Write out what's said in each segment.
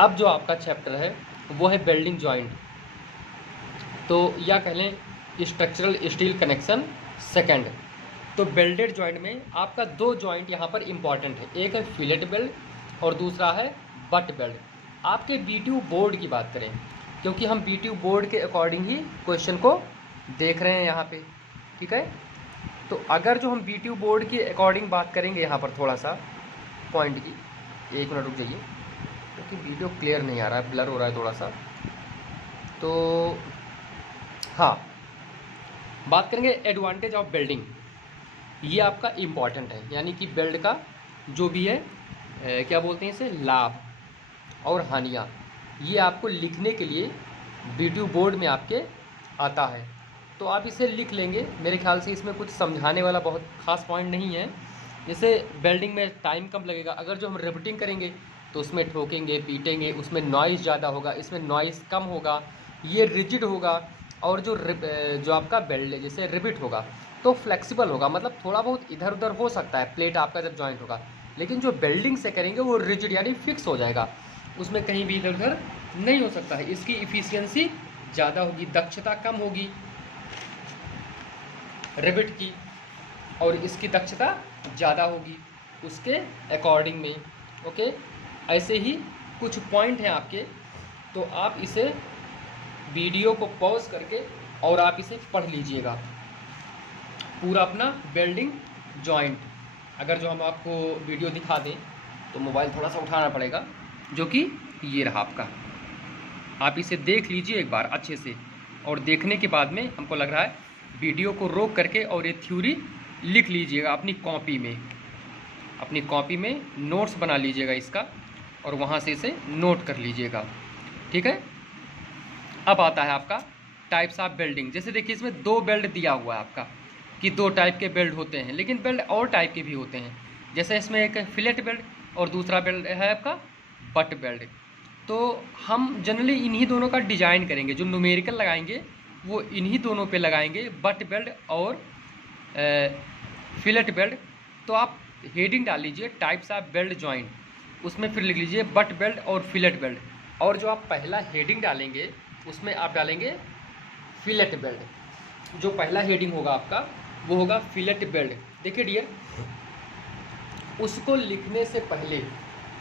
अब जो आपका चैप्टर है वो है वेल्डिंग जॉइंट, तो या कह लें स्ट्रक्चरल स्टील कनेक्शन सेकंड। तो वेल्डेड जॉइंट में आपका दो जॉइंट यहाँ पर इम्पॉर्टेंट है, एक है फिलेट वेल्ड और दूसरा है बट वेल्ड। आपके बीटीयू बोर्ड की बात करें, क्योंकि हम बीटीयू बोर्ड के अकॉर्डिंग ही क्वेश्चन को देख रहे हैं यहाँ पे, ठीक है। तो अगर जो हम बीटीयू बोर्ड के अकॉर्डिंग बात करेंगे यहाँ पर थोड़ा सा पॉइंट की, एक मिनट रुक जाइए क्योंकि वीडियो क्लियर नहीं आ रहा है, ब्लर हो रहा है थोड़ा सा। तो हाँ, बात करेंगे एडवांटेज ऑफ बिल्डिंग। ये आपका इम्पॉर्टेंट है, यानी कि बिल्ड का जो भी है क्या बोलते हैं इसे, लाभ और हानियाँ, ये आपको लिखने के लिए बीटीयू बोर्ड में आपके आता है। तो आप इसे लिख लेंगे, मेरे ख्याल से इसमें कुछ समझाने वाला बहुत खास पॉइंट नहीं है। जैसे वेल्डिंग में टाइम कम लगेगा, अगर जो हम रिवेटिंग करेंगे तो उसमें ठोकेंगे पीटेंगे, उसमें नॉइज़ ज़्यादा होगा, इसमें नॉइज़ कम होगा, ये रिजिड होगा। और जो आपका बेल्ट जैसे रिबिट होगा तो फ्लेक्सिबल होगा, मतलब थोड़ा बहुत इधर उधर हो सकता है प्लेट आपका जब जॉइंट होगा, लेकिन जो वेल्डिंग से करेंगे वो रिजिड यानी फिक्स हो जाएगा, उसमें कहीं भी इधर उधर नहीं हो सकता है। इसकी इफ़िशियंसी ज़्यादा होगी, दक्षता कम होगी रिबिट की, और इसकी दक्षता ज़्यादा होगी उसके अकॉर्डिंग में। ओके, ऐसे ही कुछ पॉइंट हैं आपके, तो आप इसे वीडियो को पॉज करके और आप इसे पढ़ लीजिएगा पूरा अपना वेल्डिंग जॉइंट। अगर जो हम आपको वीडियो दिखा दें तो मोबाइल थोड़ा सा उठाना पड़ेगा, जो कि ये रहा आपका, आप इसे देख लीजिए एक बार अच्छे से, और देखने के बाद में हमको लग रहा है वीडियो को रोक करके और ये थ्योरी लिख लीजिएगा अपनी कॉपी में नोट्स बना लीजिएगा इसका, और वहाँ से इसे नोट कर लीजिएगा, ठीक है। अब आता है आपका टाइप्स ऑफ बेल्डिंग। जैसे देखिए इसमें दो बेल्ट दिया हुआ है आपका कि दो टाइप के बेल्ट होते हैं, लेकिन बेल्ट और टाइप के भी होते हैं। जैसे इसमें एक फिलेट बेल्ट और दूसरा बेल्ट है आपका बट बेल्ट। तो हम जनरली इन्हीं दोनों का डिजाइन करेंगे, जो न्यूमेरिकल लगाएंगे वो इन्हीं दोनों पे लगाएंगे, बट बेल्ट और फिलेट बेल्ट। तो आप हेडिंग डाल लीजिए टाइप्स ऑफ बेल्ट जॉइंट, उसमें फिर लिख लीजिए बट बेल्ट और फिलेट बेल्ट, और जो आप पहला हेडिंग डालेंगे उसमें आप डालेंगे फिलेट बेल्ट। जो पहला हेडिंग होगा आपका वो होगा फिलेट बेल्ट। देखिए डियर, उसको लिखने से पहले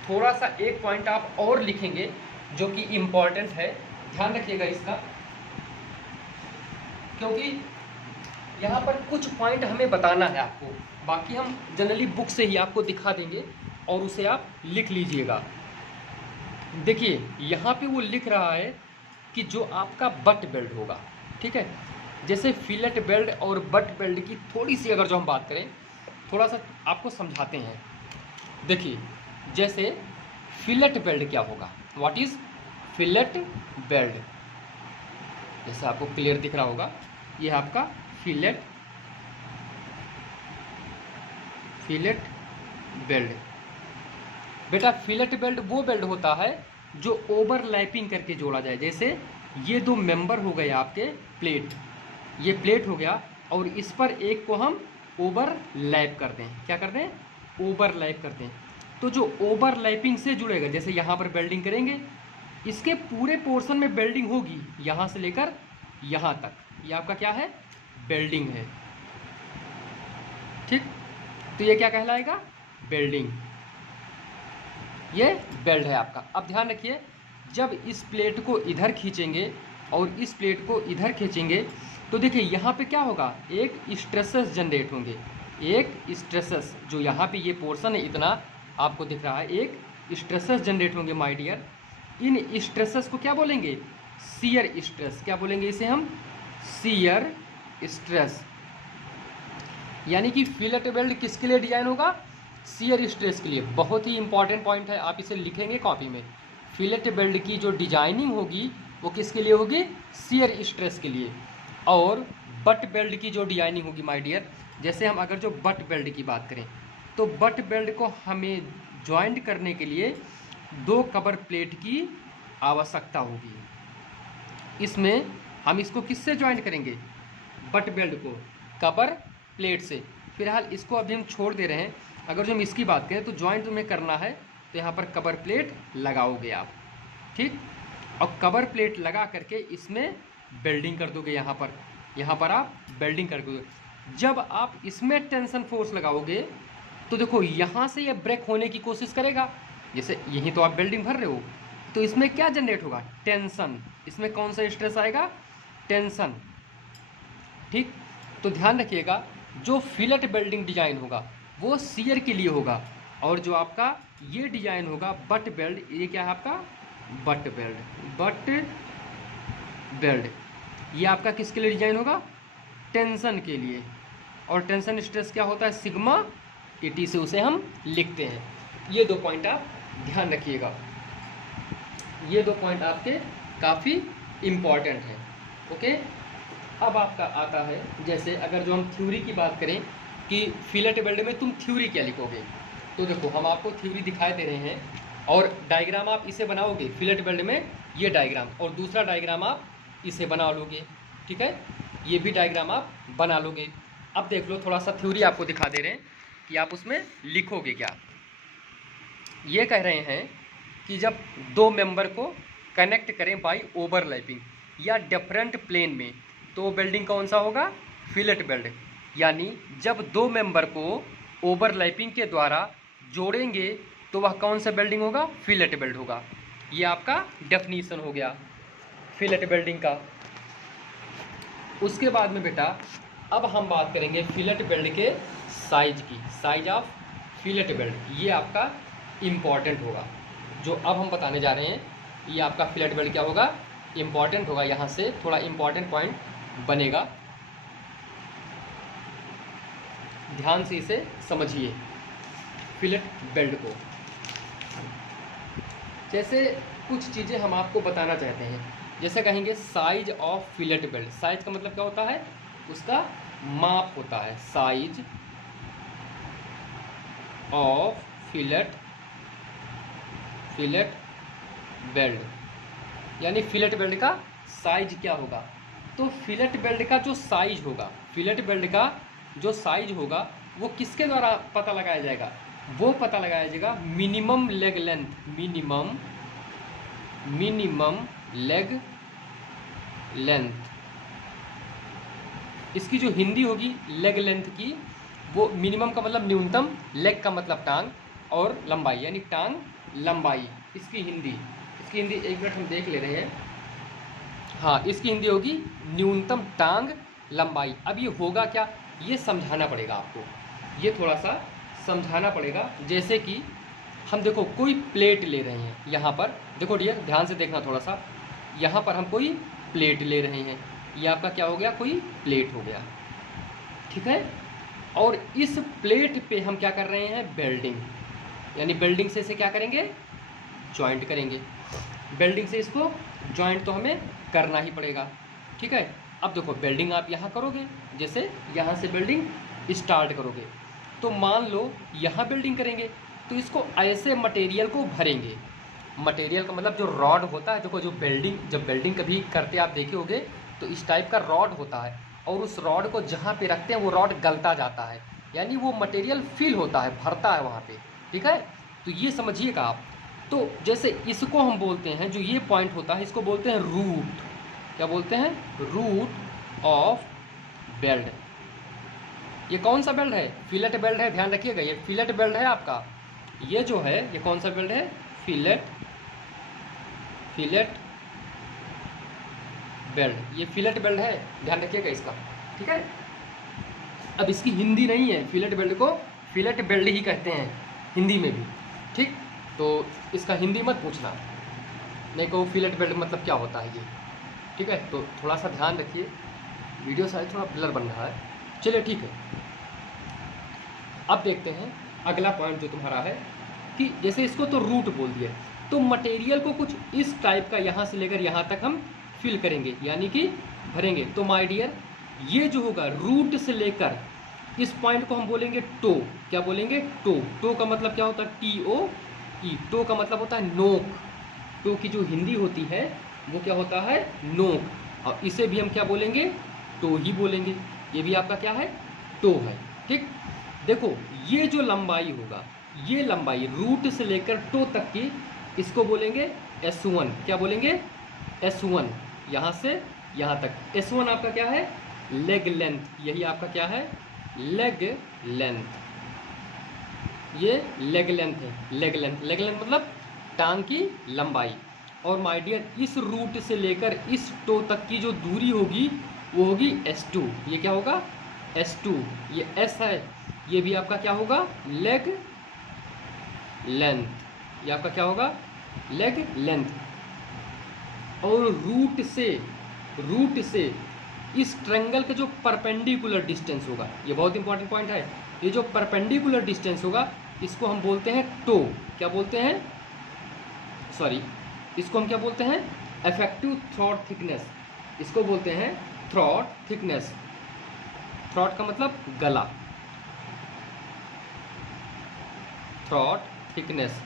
थोड़ा सा एक पॉइंट आप और लिखेंगे जो कि इम्पॉर्टेंट है, ध्यान रखिएगा इसका, क्योंकि यहाँ पर कुछ पॉइंट हमें बताना है आपको, बाकी हम जनरली बुक से ही आपको दिखा देंगे और उसे आप लिख लीजिएगा। देखिए यहाँ पे वो लिख रहा है कि जो आपका बट बेल्ट होगा, ठीक है। जैसे फिलेट बेल्ट और बट बेल्ट की थोड़ी सी अगर जो हम बात करें, थोड़ा सा आपको समझाते हैं। देखिए जैसे फिलेट बेल्ट क्या होगा, व्हाट इज़ फिलेट बेल्ट, जैसे आपको क्लियर दिख रहा होगा, ये आपका फिलेट बेल्ट। बेटा फिलेट बेल्ट वो बेल्ट होता है जो ओवरलैपिंग करके जोड़ा जाए। जैसे ये दो मेंबर हो गए आपके प्लेट, ये प्लेट हो गया और इस पर एक को हम ओवरलैप कर दें, क्या कर दें, ओवरलैप कर दें। तो जो ओवरलैपिंग से जुड़ेगा, जैसे यहाँ पर वेल्डिंग करेंगे, इसके पूरे पोर्शन में वेल्डिंग होगी, यहाँ से लेकर यहाँ तक, ये आपका क्या है, वेल्डिंग है, ठीक। तो ये क्या कहलाएगा, वेल्डिंग, ये बेल्ट है आपका। अब ध्यान रखिए, जब इस प्लेट को इधर खींचेंगे और इस प्लेट को इधर खींचेंगे तो देखिए यहाँ पे क्या होगा, एक स्ट्रेसेस जनरेट होंगे, एक स्ट्रेसेस, जो यहाँ पे ये पोर्शन है इतना आपको दिख रहा है, एक स्ट्रेसेस जनरेट होंगे माय डियर। इन स्ट्रेसेस को क्या बोलेंगे, शियर स्ट्रेस, क्या बोलेंगे इसे हम, शियर स्ट्रेस। यानी कि फिलेट बेल्ट किसके लिए डिजाइन होगा, शियर स्ट्रेस के लिए। बहुत ही इंपॉर्टेंट पॉइंट है, आप इसे लिखेंगे कॉपी में। फिलेट बेल्ट की जो डिजाइनिंग होगी वो किसके लिए होगी, शियर स्ट्रेस के लिए। और बट बेल्ट की जो डिजाइनिंग होगी माय डियर, जैसे हम अगर जो बट बेल्ट की बात करें तो बट बेल्ट को हमें ज्वाइंट करने के लिए दो कवर प्लेट की आवश्यकता होगी। इसमें हम इसको किससे ज्वाइंट करेंगे, बट बेल्ट को कवर प्लेट से। फिलहाल इसको अभी हम छोड़ दे रहे हैं, अगर जो हम इसकी बात करें तो ज्वाइंट में करना है तो यहाँ पर कवर प्लेट लगाओगे आप, ठीक। और कवर प्लेट लगा करके इसमें वेल्डिंग कर दोगे, यहाँ पर आप वेल्डिंग कर दोगे। जब आप इसमें टेंशन फोर्स लगाओगे तो देखो यहाँ से ये ब्रेक होने की कोशिश करेगा, जैसे यहीं तो आप वेल्डिंग भर रहे हो, तो इसमें क्या जनरेट होगा, टेंशन। इसमें कौन सा स्ट्रेस आएगा, टेंशन, ठीक। तो ध्यान रखिएगा, जो फिलेट वेल्डिंग डिजाइन होगा वो शियर के लिए होगा, और जो आपका ये डिजाइन होगा बट वेल्ड, ये क्या है आपका, बट वेल्ड, ये आपका किसके लिए डिजाइन होगा, टेंशन के लिए। और टेंशन स्ट्रेस क्या होता है, सिग्मा 80 से उसे हम लिखते हैं। ये 2 पॉइंट आप ध्यान रखिएगा, ये 2 पॉइंट आपके काफ़ी इम्पॉर्टेंट हैं। ओके, अब आपका आता है, जैसे अगर जो हम थ्योरी की बात करें कि फिलेट वेल्ड में तुम थ्योरी क्या लिखोगे, तो देखो हम आपको थ्योरी दिखाई दे रहे हैं, और डायग्राम आप इसे बनाओगे फिलेट वेल्ड में, ये डायग्राम, और दूसरा डायग्राम आप इसे बना लोगे, ठीक है, ये भी डायग्राम आप बना लोगे। अब देख लो, थोड़ा सा थ्योरी आपको दिखा दे रहे हैं कि आप उसमें लिखोगे क्या। ये कह रहे हैं कि जब 2 मेंबर को कनेक्ट करें बाई ओवरलैपिंग या डिफरेंट प्लेन में, तो वेल्डिंग कौन सा होगा, फिलेट वेल्ड। यानी जब 2 मेंबर को ओवरलैपिंग के द्वारा जोड़ेंगे तो वह कौन सा वेल्डिंग होगा, फिलेट वेल्ड होगा। ये आपका डेफिनीशन हो गया फिलेट वेल्डिंग का। उसके बाद में बेटा अब हम बात करेंगे फिलेट वेल्ड के साइज की, साइज ऑफ फिलेट वेल्ड, ये आपका इम्पॉर्टेंट होगा। जो अब हम बताने जा रहे हैं ये आपका फिलेट वेल्ड क्या होगा, इम्पॉर्टेंट होगा। यहाँ से थोड़ा इम्पॉर्टेंट पॉइंट बनेगा, ध्यान से इसे समझिए फिलेट वेल्ड को। जैसे कुछ चीज़ें हम आपको बताना चाहते हैं, जैसे कहेंगे size of fillet weld. Size का मतलब क्या होता है, उसका माप होता है, साइज ऑफ फिलेट वेल्ड, यानी फिलेट वेल्ड का साइज क्या होगा। तो फिलेट वेल्ड का जो साइज होगा, फिलेट वेल्ड का जो साइज होगा वो किसके द्वारा पता लगाया जाएगा, वो पता लगाया जाएगा minimum leg length, minimum leg length. इसकी जो हिंदी होगी लेग लेंथ की, वो मिनिमम का मतलब न्यूनतम, लेग का मतलब टांग, और लंबाई यानी टांग लंबाई। इसकी हिंदी एक मिनट हम देख ले रहे हैं। हाँ, इसकी हिंदी होगी न्यूनतम टांग लंबाई। अब ये होगा क्या, ये समझाना पड़ेगा आपको, ये थोड़ा सा समझाना पड़ेगा। जैसे कि हम देखो कोई प्लेट ले रहे हैं, यहाँ पर देखो डियर, ध्यान से देखना थोड़ा सा, यहाँ पर हम कोई प्लेट ले रहे हैं, ये आपका क्या हो गया, कोई प्लेट हो गया, ठीक है। और इस प्लेट पे हम क्या कर रहे हैं, वेल्डिंग, यानी वेल्डिंग से इसे क्या करेंगे, जॉइंट करेंगे। वेल्डिंग से इसको जॉइंट तो हमें करना ही पड़ेगा, ठीक है। अब देखो वेल्डिंग आप यहाँ करोगे, जैसे यहाँ से वेल्डिंग स्टार्ट करोगे, तो मान लो यहाँ वेल्डिंग करेंगे, तो इसको ऐसे मटेरियल को भरेंगे। मटेरियल का मतलब जो रॉड होता है, देखो जो वेल्डिंग, जब वेल्डिंग कभी करते आप देखे होगे तो इस टाइप का रॉड होता है, और उस रॉड को जहाँ पे रखते हैं वो रॉड गलता जाता है, यानी वो मटेरियल फिल होता है, भरता है वहाँ पे, ठीक है। तो ये समझिएगा आप। तो जैसे इसको हम बोलते हैं, जो ये पॉइंट होता है इसको बोलते हैं रूट, क्या बोलते हैं, रूट ऑफ वेल्ड। ये कौन सा वेल्ड है, फिलेट वेल्ड है, ध्यान रखिएगा, ये फिलेट वेल्ड है आपका। ये जो है ये कौन सा वेल्ड है, फिलेट वेल्ड, ये फिलेट वेल्ड है, ध्यान रखिएगा इसका, ठीक है। अब इसकी हिंदी नहीं है, फिलेट वेल्ड को फिलेट वेल्ड ही कहते हैं हिंदी में भी, ठीक। तो इसका हिंदी मत पूछना, नहीं कहो फिलेट वेल्ड मतलब क्या होता है ये, ठीक है। तो थोड़ा सा ध्यान रखिए, वीडियो शायद थोड़ा ब्लर बन रहा है, चलिए ठीक है। अब देखते हैं अगला पॉइंट जो तुम्हारा है, कि जैसे इसको तो रूट बोल दिए, तो मटेरियल को कुछ इस टाइप का यहाँ से लेकर यहाँ तक हम फिल करेंगे, यानी कि भरेंगे। तो माय डियर, ये जो होगा रूट से लेकर इस पॉइंट को हम बोलेंगे टो, क्या बोलेंगे, टो। टो का मतलब क्या होता है, TOE, टो का मतलब होता है नोक। टो की जो हिंदी होती है वो क्या होता है, नोक, और इसे भी हम क्या बोलेंगे, टो ही बोलेंगे। ये भी आपका क्या है, टो है, ठीक। देखो ये जो लंबाई होगा, ये लंबाई रूट से लेकर टो तक की इसको बोलेंगे S1। क्या बोलेंगे? S1। यहाँ से यहाँ तक S1 आपका क्या है? Leg length. यही आपका क्या है? Leg length. ये लेग लेंथ है। लेग लेंथ, लेग लेंथ मतलब टांग की लंबाई। और माय डियर, इस रूट से लेकर इस टो तक की जो दूरी होगी वो होगी S2। ये क्या होगा? S2। ये S है, ये भी आपका क्या होगा? Leg length. ये आपका क्या होगा? Leg length. और रूट से इस ट्रायंगल का जो परपेंडिकुलर डिस्टेंस होगा, ये बहुत इंपॉर्टेंट पॉइंट है। ये जो परपेंडिकुलर डिस्टेंस होगा इसको हम बोलते हैं टो। क्या बोलते हैं? सॉरी, इसको हम क्या बोलते हैं? Effective throat thickness. इसको बोलते हैं थ्रॉट थिकनेस। थ्रॉट का मतलब गला, थ्रॉट थिकनेस।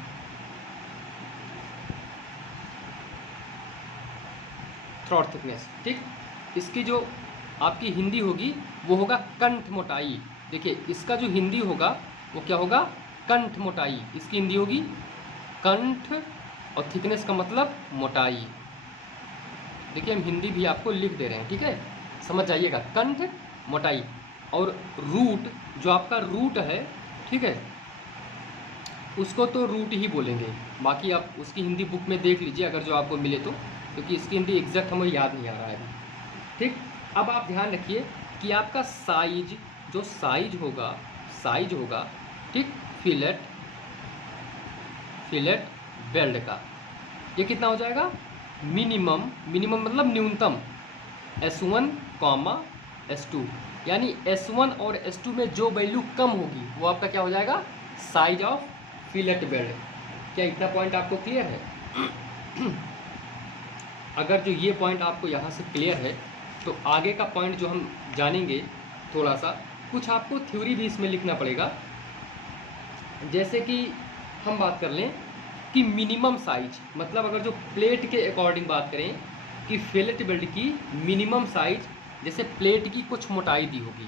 थ्रॉट थिकनेस, ठीक। इसकी जो आपकी हिंदी होगी वो होगा कंठ मोटाई। देखिए, इसका जो हिंदी होगा वो क्या होगा? कंठ मोटाई। इसकी हिंदी होगी कंठ, और थिकनेस का मतलब मोटाई। देखिए, हम हिंदी भी आपको लिख दे रहे हैं, ठीक है, समझ जाइएगा। कंठ मोटाई। और रूट, जो आपका रूट है, ठीक है, उसको तो रूट ही बोलेंगे। बाकी आप उसकी हिंदी बुक में देख लीजिए अगर जो आपको मिले तो, क्योंकि इसकी हिंदी एग्जैक्ट हमें याद नहीं आ रहा है, ठीक। अब आप ध्यान रखिए कि आपका साइज, जो साइज होगा, ठीक, फिलेट बेल्ट का, ये कितना हो जाएगा? मिनिमम मतलब न्यूनतम S1, S2। यानी S1 और S2 में जो वैल्यू कम होगी वो आपका क्या हो जाएगा? Size of fillet belt. क्या इतना पॉइंट आपको क्लियर है? अगर जो ये पॉइंट आपको यहाँ से क्लियर है तो आगे का पॉइंट जो हम जानेंगे, थोड़ा सा कुछ आपको थ्योरी भी इसमें लिखना पड़ेगा। जैसे कि हम बात कर लें कि मिनिमम साइज, मतलब अगर जो प्लेट के अकॉर्डिंग बात करें कि फिलेट बेल्ट की मिनिमम साइज, जैसे प्लेट की कुछ मोटाई दी होगी,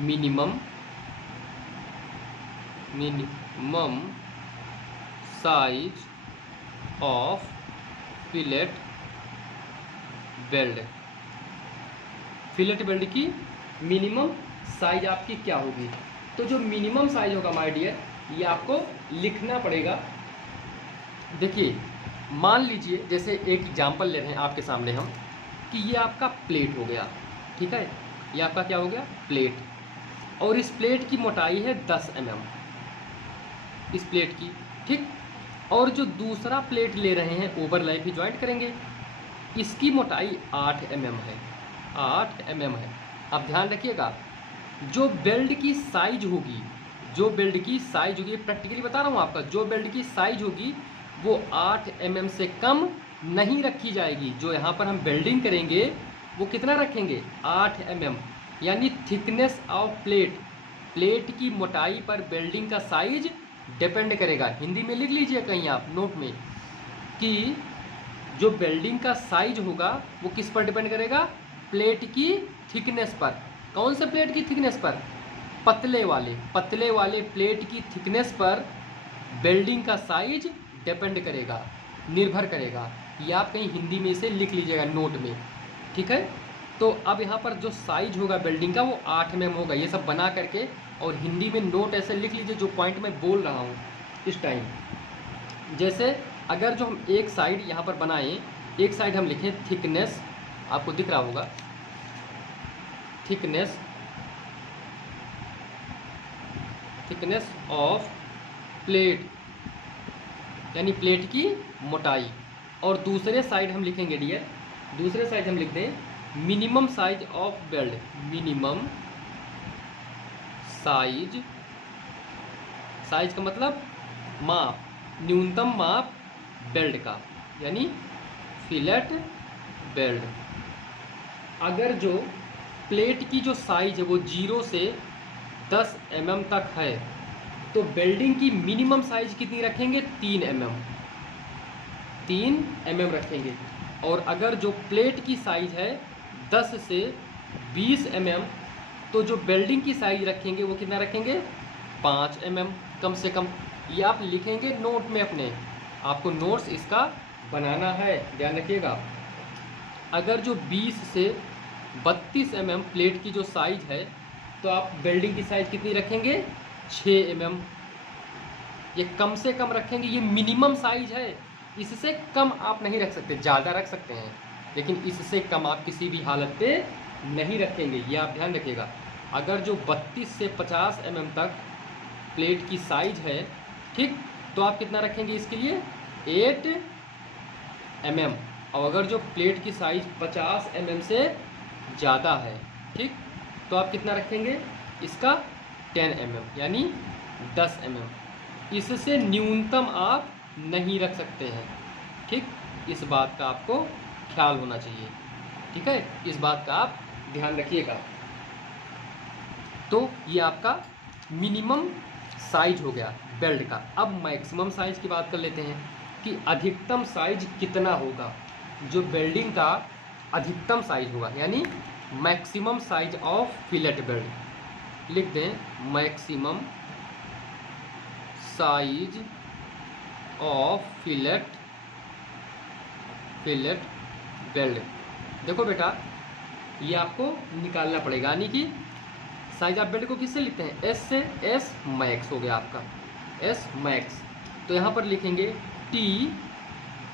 minimum size of fillet belt. Fillet belt की मिनिमम साइज आपकी क्या होगी? तो जो मिनिमम साइज होगा माय डियर, ये आपको लिखना पड़ेगा। देखिए, मान लीजिए, जैसे एक एग्जांपल ले रहे हैं आपके सामने हम, कि ये आपका प्लेट हो गया, ठीक है, ये आपका क्या हो गया? प्लेट। और इस प्लेट की मोटाई है 10 mm, इस प्लेट की, ठीक। और जो दूसरा प्लेट ले रहे हैं, ओवरलैप ही ज्वाइंट करेंगे, इसकी मोटाई 8 mm है, 8 mm है। अब ध्यान रखिएगा, जो बेल्ट की साइज होगी, प्रैक्टिकली बता रहा हूँ आपका, जो बेल्ट की साइज होगी वो 8 mm से कम नहीं रखी जाएगी। जो यहाँ पर हम बेल्डिंग करेंगे वो कितना रखेंगे? 8 mm। यानी थिकनेस ऑफ प्लेट की मोटाई पर बेल्डिंग का साइज डिपेंड करेगा। हिंदी में लिख लीजिए कहीं आप नोट में कि जो बेल्डिंग का साइज होगा वो किस पर डिपेंड करेगा? प्लेट की थिकनेस पर। कौन से प्लेट की थिकनेस पर? पतले वाले प्लेट की थिकनेस पर बेल्डिंग का साइज डिपेंड करेगा, निर्भर करेगा। ये आप कहीं हिंदी में इसे लिख लीजिएगा नोट में, ठीक है। तो अब यहाँ पर जो साइज होगा बेल्डिंग का वो 8 mm होगा। ये सब बना करके और हिंदी में नोट ऐसे लिख लीजिए जो पॉइंट मैं बोल रहा हूँ इस टाइम। जैसे अगर जो हम एक साइड यहाँ पर बनाएं, एक साइड हम लिखें थिकनेस, आपको दिख रहा होगा थिकनेस ऑफ प्लेट, यानी प्लेट की मोटाई। और दूसरे साइड हम लिखेंगे डियर, दूसरे साइड हम लिख दें minimum size of belt, minimum size का मतलब माप, न्यूनतम माप बेल्ट का, यानी फिलेट बेल्ट। अगर जो प्लेट की जो साइज है वो 0 से 10 mm तक है तो बेल्डिंग की मिनिमम साइज कितनी रखेंगे? 3 mm रखेंगे। और अगर जो प्लेट की साइज है 10 से 20 mm तो जो बेल्डिंग की साइज रखेंगे वो कितना रखेंगे? 5 mm कम से कम। ये आप लिखेंगे नोट में अपने आपको नोट्स इसका बनाना है, ध्यान रखिएगा। अगर जो 20 से 32 mm प्लेट की जो साइज है, तो आप वेल्डिंग की साइज कितनी रखेंगे? 6 mm। ये कम से कम रखेंगे, ये मिनिमम साइज है, इससे कम आप नहीं रख सकते। ज़्यादा रख सकते हैं लेकिन इससे कम आप किसी भी हालत पे नहीं रखेंगे, ये आप ध्यान रखिएगा। अगर जो 32 से 50 mm तक प्लेट की साइज है, ठीक, तो आप कितना रखेंगे इसके लिए? 8 mm। और अगर जो प्लेट की साइज 50 mm से ज़्यादा है, ठीक, तो आप कितना रखेंगे इसका? 10 mm, यानी 10 mm। इससे न्यूनतम आप नहीं रख सकते हैं, ठीक। इस बात का आपको ख्याल होना चाहिए, ठीक है, इस बात का आप ध्यान रखिएगा। तो ये आपका मिनिमम साइज हो गया बेल्ट का। अब मैक्सिमम साइज की बात कर लेते हैं कि अधिकतम साइज कितना होगा। जो वेल्डिंग का अधिकतम साइज होगा, यानी maximum size of fillet belt, लिख दें maximum size of fillet belt. देखो बेटा, ये आपको निकालना पड़ेगा, यानी कि साइज ऑफ बेल्ट को किससे लिखते हैं? एस से। एस मैक्स हो गया आपका, एस मैक्स। तो यहाँ पर लिखेंगे टी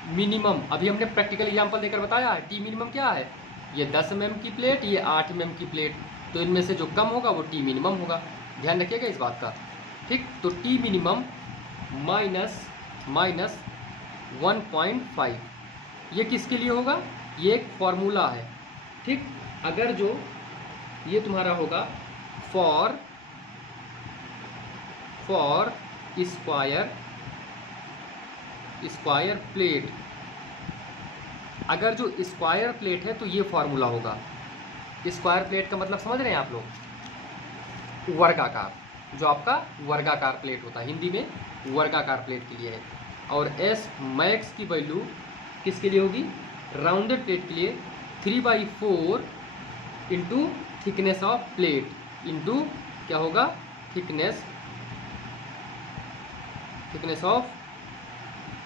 मिनिमम। अभी हमने प्रैक्टिकल एग्जांपल देकर बताया है टी मिनिमम क्या है। ये 10 mm की प्लेट, ये 8 mm की प्लेट, तो इनमें से जो कम होगा वो टी मिनिमम होगा, ध्यान रखिएगा इस बात का, ठीक। तो टी मिनिमम माइनस 1.5, ये किसके लिए होगा? ये एक फॉर्मूला है, ठीक। अगर जो ये तुम्हारा होगा फॉर स्क्वायर प्लेट, अगर जो स्क्वायर प्लेट है तो ये फॉर्मूला होगा। स्क्वायर प्लेट का मतलब समझ रहे हैं आप लोग? वर्गाकार, जो आपका वर्गाकार प्लेट होता है, हिंदी में वर्गाकार प्लेट के लिए है। और एस मैक्स की वैल्यू किसके लिए होगी? राउंडेड प्लेट के लिए 3/4 into thickness of plate, into क्या होगा? थिकनेस ऑफ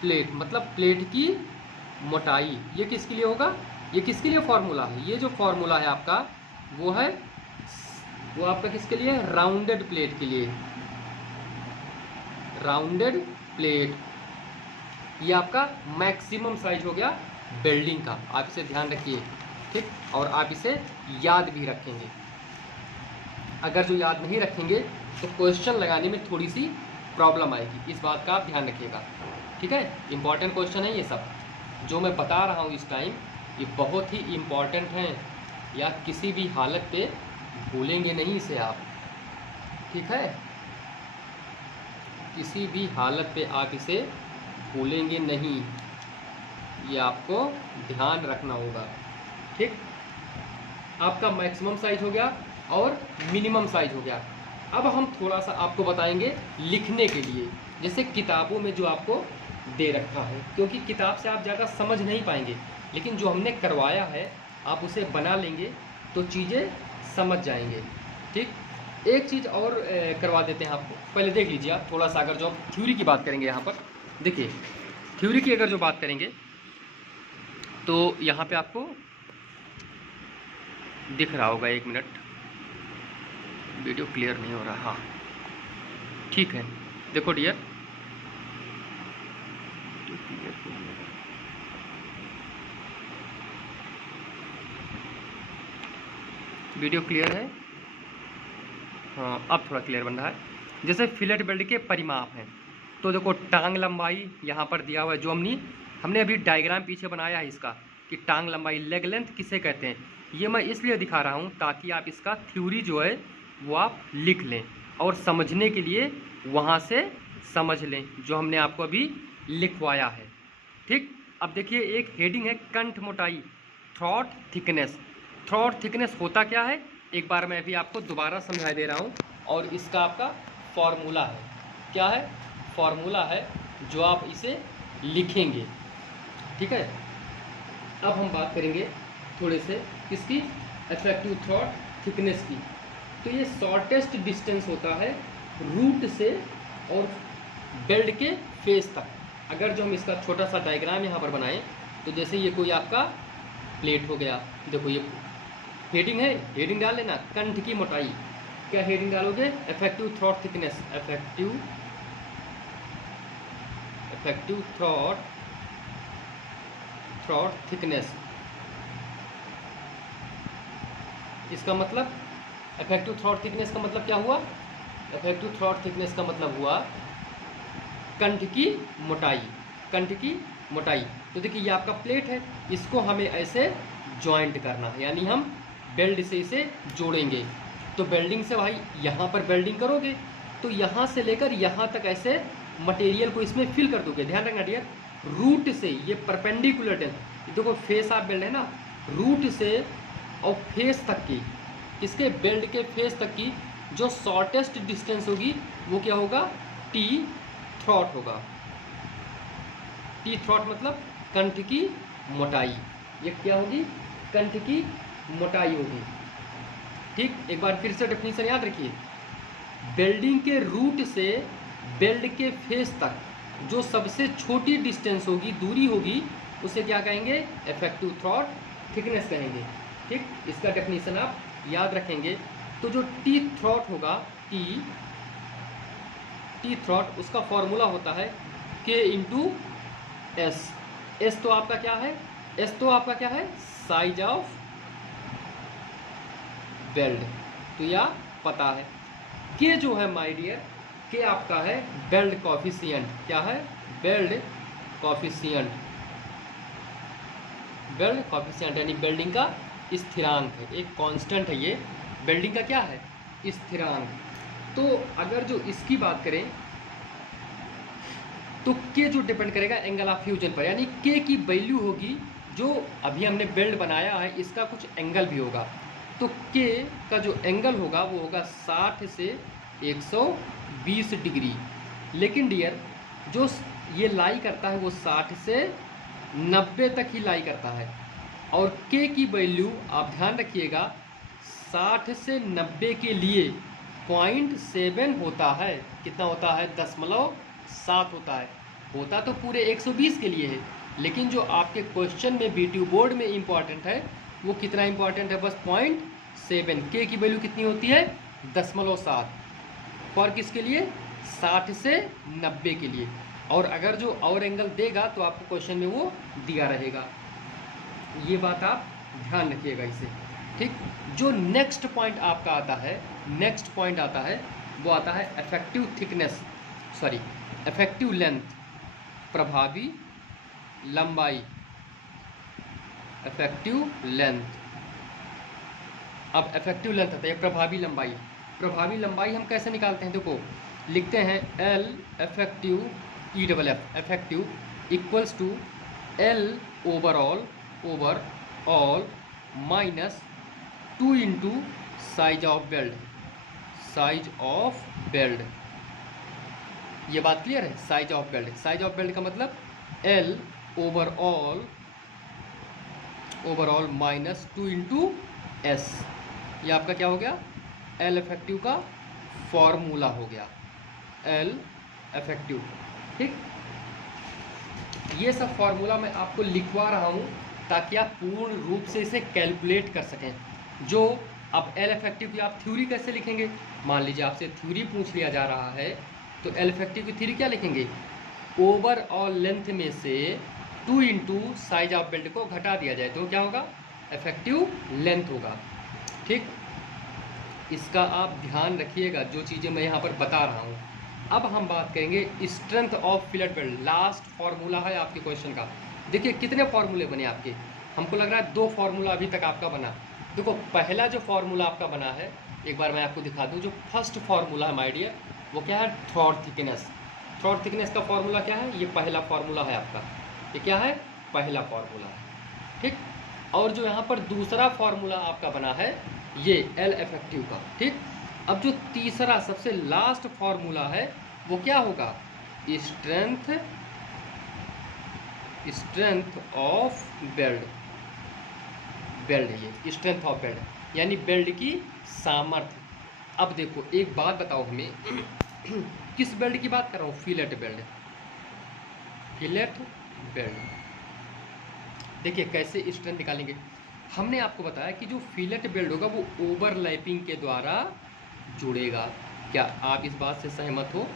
प्लेट, मतलब प्लेट की मोटाई। ये किसके लिए होगा? ये किसके लिए फॉर्मूला है? ये जो फॉर्मूला है आपका वो आपका किसके लिए? राउंडेड प्लेट के लिए। राउंडेड प्लेट, ये आपका मैक्सिमम साइज हो गया वेल्डिंग का, आप इसे ध्यान रखिए, ठीक। और आप इसे याद भी रखेंगे। अगर जो याद नहीं रखेंगे तो क्वेश्चन लगाने में थोड़ी सी प्रॉब्लम आएगी, इस बात का आप ध्यान रखिएगा, ठीक है। इंपॉर्टेंट क्वेश्चन है ये सब जो मैं बता रहा हूँ इस टाइम, ये बहुत ही इम्पॉर्टेंट हैं, या किसी भी हालत पे भूलेंगे नहीं इसे आप, ठीक है। किसी भी हालत पे आप इसे भूलेंगे नहीं, ये आपको ध्यान रखना होगा, ठीक। आपका मैक्सिमम साइज हो गया और मिनिमम साइज हो गया। अब हम थोड़ा सा आपको बताएंगे लिखने के लिए, जैसे किताबों में जो आपको दे रखा है, क्योंकि किताब से आप ज़्यादा समझ नहीं पाएंगे, लेकिन जो हमने करवाया है आप उसे बना लेंगे तो चीज़ें समझ जाएंगे, ठीक। एक चीज़ और करवा देते हैं आपको, पहले देख लीजिए आप थोड़ा सा। अगर जो आप थ्योरी की बात करेंगे यहाँ पर देखिए, थ्योरी की अगर जो बात करेंगे तो यहाँ पे आपको दिख रहा होगा, 1 मिनट, वीडियो क्लियर नहीं हो रहा, हाँ ठीक है। देखो डियर, वीडियो क्लियर है, हाँ अब थोड़ा क्लियर बन रहा है। जैसे फिलेट बेल्ट के परिमाप हैं, तो देखो टांग लंबाई यहाँ पर दिया हुआ है, जो हमने अभी डायग्राम पीछे बनाया है इसका, कि टांग लंबाई लेग लेंथ किसे कहते हैं। ये मैं इसलिए दिखा रहा हूँ ताकि आप इसका थ्योरी जो है वो आप लिख लें और समझने के लिए वहाँ से समझ लें जो हमने आपको अभी लिखवाया है, ठीक। अब देखिए एक हेडिंग है कंठ मोटाई, थ्रॉट थिकनेस। थ्रॉट थिकनेस होता क्या है, एक बार मैं अभी आपको दोबारा समझा दे रहा हूँ, और इसका आपका फॉर्मूला है, क्या है? फॉर्मूला है जो आप इसे लिखेंगे, ठीक है। अब हम बात करेंगे थोड़े से किसकी? इफेक्टिव थ्रॉट थिकनेस की। तो ये शॉर्टेस्ट डिस्टेंस होता है रूट से और बेल्ट के फेस तक। अगर जो हम इसका छोटा सा डायग्राम यहाँ पर बनाएं, तो जैसे ये कोई आपका प्लेट हो गया, देखो ये हेडिंग है, हेडिंग डाल लेना कंठ की मोटाई। क्या हेडिंग डालोगे? Effective throat thickness, effective throat thickness. इसका मतलब इफेक्टिव थ्रॉट थिकनेस का मतलब क्या हुआ? इफेक्टिव थ्रॉट थिकनेस का मतलब हुआ कंठ की मोटाई, कंठ की मोटाई। तो देखिए ये आपका प्लेट है, इसको हमें ऐसे जॉइंट करना है, यानी हम बेल्ट से इसे जोड़ेंगे। तो बेल्डिंग से भाई यहाँ पर बेल्डिंग करोगे तो यहाँ से लेकर यहाँ तक ऐसे मटेरियल को इसमें फिल कर दोगे। ध्यान रखना डियर, रूट से ये परपेंडिकुलर है, देखो फेस आप बेल्ट है ना, रूट से और फेस तक की, इसके बेल्ट के फेस तक की जो शॉर्टेस्ट डिस्टेंस होगी वो क्या होगा? टी थ्रॉट होगा। टी थ्रॉट मतलब कंठ की मोटाई। ये क्या होगी? कंठ की मोटाई होगी। ठीक, एक बार फिर से डेफिनेशन याद रखिए, बेल्डिंग के रूट से बेल्ट के फेस तक जो सबसे छोटी डिस्टेंस होगी, दूरी होगी, उसे क्या कहेंगे? इफेक्टिव थ्रॉट थिकनेस कहेंगे। ठीक, इसका डेफिनेशन आप याद रखेंगे। तो जो टी थ्रॉट होगा, टी थ्रॉट, उसका फॉर्मूला होता है K इंटू एस। एस तो आपका क्या है? एस तो आपका क्या है? साइज ऑफ बेल्ट, तो यह पता है। K जो है माय डियर, K आपका है बेल्ट कॉफिशिएंट। क्या है? Belt coefficient. बेल्ट कॉफिशिएंट यानी बेल्डिंग का स्थिरांक है, एक कांस्टेंट है ये, बेल्डिंग का क्या है? स्थिरांक। तो अगर जो इसकी बात करें तो K जो डिपेंड करेगा एंगल ऑफ फ्यूजन पर, यानी K की वैल्यू होगी, जो अभी हमने बेल्ट बनाया है इसका कुछ एंगल भी होगा, तो K का जो एंगल होगा वो होगा 60 से 120 डिग्री। लेकिन डियर जो ये लाई करता है वो 60 से 90 तक ही लाई करता है, और K की वैल्यू आप ध्यान रखिएगा 60 से 90 के लिए 0.7 होता है। कितना होता है? 0.7 होता है। होता तो पूरे 120 के लिए है, लेकिन जो आपके क्वेश्चन में BTU बोर्ड में इम्पॉर्टेंट है वो कितना इम्पॉर्टेंट है? बस 0.7। K की वैल्यू कितनी होती है? 0.7। फॉर किसके लिए? 60 से 90 के लिए। और अगर जो और एंगल देगा तो आपको क्वेश्चन में वो दिया रहेगा। ये बात आप ध्यान रखिएगा इसे। ठीक, जो नेक्स्ट पॉइंट आपका आता है, नेक्स्ट पॉइंट आता है वो आता है effective thickness, sorry effective length, प्रभावी लंबाई, इफेक्टिव लेंथ। अब इफेक्टिव लेंथ आता है प्रभावी लंबाई। प्रभावी लंबाई हम कैसे निकालते हैं? देखो लिखते हैं L effective EFF effective equals to L overall minus 2 into size of belt, size of belt. ये बात क्लियर है? Size of belt, size of belt का मतलब L overall minus 2 into s. ये आपका क्या हो गया? L इफेक्टिव का फॉर्मूला हो गया, L इफेक्टिव। ठीक, ये सब फॉर्मूला मैं आपको लिखवा रहा हूँ ताकि आप पूर्ण रूप से इसे कैलकुलेट कर सकें। जो अब L इफेक्टिव की आप थ्योरी कैसे लिखेंगे? मान लीजिए आपसे थ्योरी पूछ लिया जा रहा है, तो L इफेक्टिव की थ्योरी क्या लिखेंगे? ओवरऑल लेंथ में से 2 इंटू साइज ऑफ बेल्ट को घटा दिया जाए तो क्या होगा? इफेक्टिव लेंथ होगा। ठीक, इसका आप ध्यान रखिएगा जो चीज़ें मैं यहाँ पर बता रहा हूँ। अब हम बात करेंगे strength of fillet belt. Last formula है आपके क्वेश्चन का। देखिए कितने फार्मूले बने आपके, हमको लग रहा है 2 फार्मूला अभी तक आपका बना। देखो पहला जो फार्मूला आपका बना है, एक बार मैं आपको दिखा दूँ। जो फर्स्ट फार्मूला है माय डियर वो क्या है? Throat thickness. थ्रॉट थिकनेस का फार्मूला क्या है? ये पहला फार्मूला है आपका। ये क्या है? पहला फार्मूला है। ठीक, और जो यहाँ पर दूसरा फार्मूला आपका बना है ये L इफेक्टिव का। ठीक, अब जो तीसरा सबसे लास्ट फार्मूला है वो क्या होगा? Strength of belt. बेल्ट, ये स्ट्रेंथ ऑफ बेल्ट यानी बेल्ट की सामर्थ्य। अब देखो एक बात बताओ हमें किस बेल्ट की बात कर रहा हूँ? Fillet belt. Fillet belt. देखिए कैसे स्ट्रेंथ निकालेंगे। हमने आपको बताया कि जो फिलेट बेल्ट होगा वो ओवरलैपिंग के द्वारा जुड़ेगा। क्या आप इस बात से सहमत हो?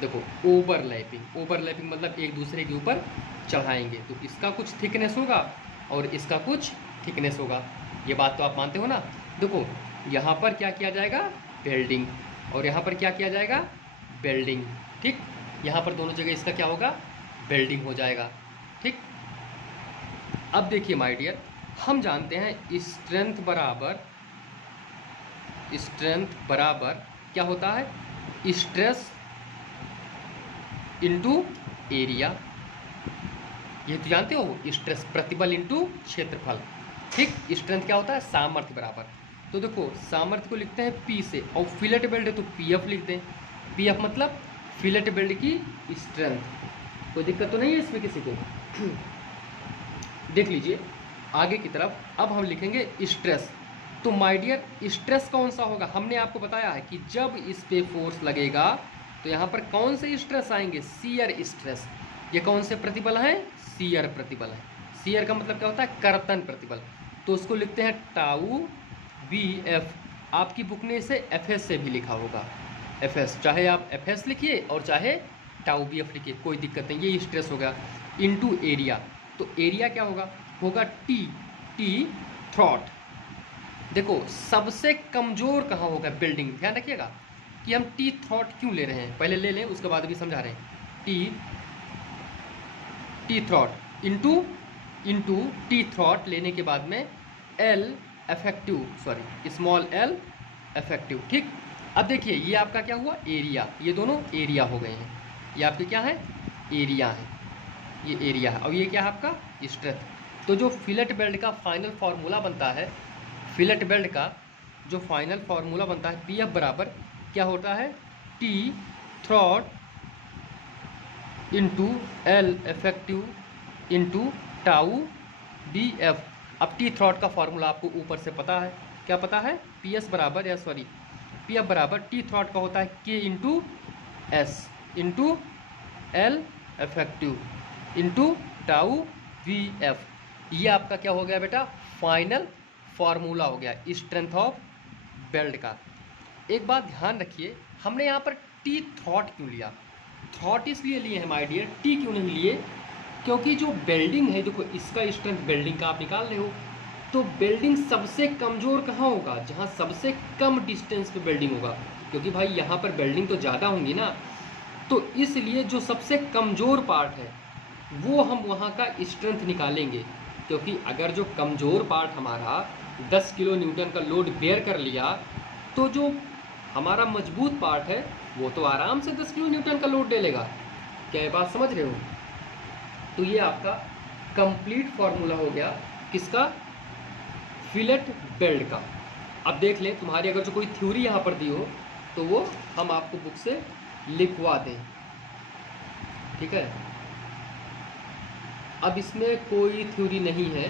देखो ओवरलैपिंग मतलब एक दूसरे के ऊपर चढ़ाएंगे, तो इसका कुछ थिकनेस होगा और इसका कुछ थिकनेस होगा। ये बात तो आप मानते हो ना। देखो यहाँ पर क्या किया जाएगा, बेल्डिंग, और यहाँ पर क्या किया जाएगा, बेल्डिंग। ठीक, यहाँ पर दोनों जगह इसका क्या होगा, बेल्डिंग हो जाएगा। ठीक, अब देखिए माय डियर, हम जानते हैं स्ट्रेंथ बराबर क्या होता है, स्ट्रेस इनटू एरिया। ये तो जानते हो, स्ट्रेस प्रतिबल इनटू क्षेत्रफल। ठीक, स्ट्रेंथ क्या होता है, सामर्थ्य बराबर। तो देखो सामर्थ्य को लिखते हैं पी से, और फिलेट बेल्ट है तो पी एफ लिख दें। पी एफ मतलब फिलेट बेल्ट की स्ट्रेंथ। कोई दिक्कत तो नहीं है इसमें किसी को? देख लीजिए आगे की तरफ। अब हम लिखेंगे स्ट्रेस। तो माय डियर स्ट्रेस कौन सा होगा, हमने आपको बताया है कि जब इस पे फोर्स लगेगा तो यहाँ पर कौन से स्ट्रेस आएंगे, शियर स्ट्रेस। ये कौन से प्रतिबल हैं, शियर प्रतिबल है। शियर का मतलब क्या होता है, कर्तन प्रतिबल। तो उसको लिखते हैं टाउ बी एफ। आपकी बुक ने इसे एफ एस से भी लिखा होगा, एफ एस, चाहे आप एफ एस लिखिए और चाहे टाउ बी एफ लिखिए, कोई दिक्कत नहीं। ये स्ट्रेस हो गया इनटू एरिया। तो एरिया क्या होगा टी थ्रॉट। देखो सबसे कमज़ोर कहाँ होगा, बिल्डिंग। ध्यान रखिएगा कि हम टी थ्रॉट क्यों ले रहे हैं, पहले ले लें उसके बाद भी समझा रहे हैं। T throat into T throat लेने के बाद में एल स्मॉल एल इफेक्टिव। ठीक, अब देखिए ये आपका क्या हुआ, एरिया। ये दोनों एरिया हो गए हैं, ये आपके क्या है, एरिया है, ये एरिया है, और ये क्या है आपका स्ट्रेंथ। तो जो फिलेट बेल्ट का फाइनल फार्मूला बनता है, फिलेट बेल्ट का जो फाइनल फार्मूला बनता है, पी एफ बराबर क्या होता है, T throat into L effective into tau D F. अब टी थ्रॉट का फार्मूला आपको ऊपर से पता है, क्या पता है, पी एस बराबर पी एफ बराबर टी थ्रॉट का होता है के into S into L effective into tau V F. ये आपका क्या हो गया बेटा, फाइनल फार्मूला हो गया स्ट्रेंथ ऑफ बेल्ट का। एक बात ध्यान रखिए, हमने यहाँ पर टी थ्रॉट क्यों लिया, थ्रॉट इसलिए लिए हैं माय डियर, टी क्यों नहीं लिए, क्योंकि जो बेल्डिंग है, देखो इसका स्ट्रेंथ बेल्डिंग का आप निकाल रहे हो, तो बेल्डिंग सबसे कमज़ोर कहाँ होगा, जहाँ सबसे कम डिस्टेंस पे बेल्डिंग होगा, क्योंकि भाई यहाँ पर बेल्डिंग तो ज़्यादा होंगी ना। तो इसलिए जो सबसे कमज़ोर पार्ट है वो हम वहाँ का स्ट्रेंथ निकालेंगे, क्योंकि अगर जो कमज़ोर पार्ट हमारा 10 किलो न्यूटन का लोड बेयर कर लिया, तो जो हमारा मजबूत पार्ट है वो तो आराम से 10 किलो न्यूटन का लोड ले लेगा। क्या ये बात समझ रहे हो? तो ये आपका कंप्लीट फार्मूला हो गया किसका, फिलेट बेल्ट का। अब देख लें, तुम्हारी अगर जो कोई थ्योरी यहाँ पर दी हो तो वो हम आपको बुक से लिखवा दें, ठीक है। अब इसमें कोई थ्योरी नहीं है,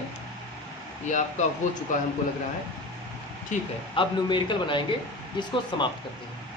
ये आपका हो चुका है हमको लग रहा है, ठीक है। अब न्यूमेरिकल बनाएंगे, इसको समाप्त करते हैं।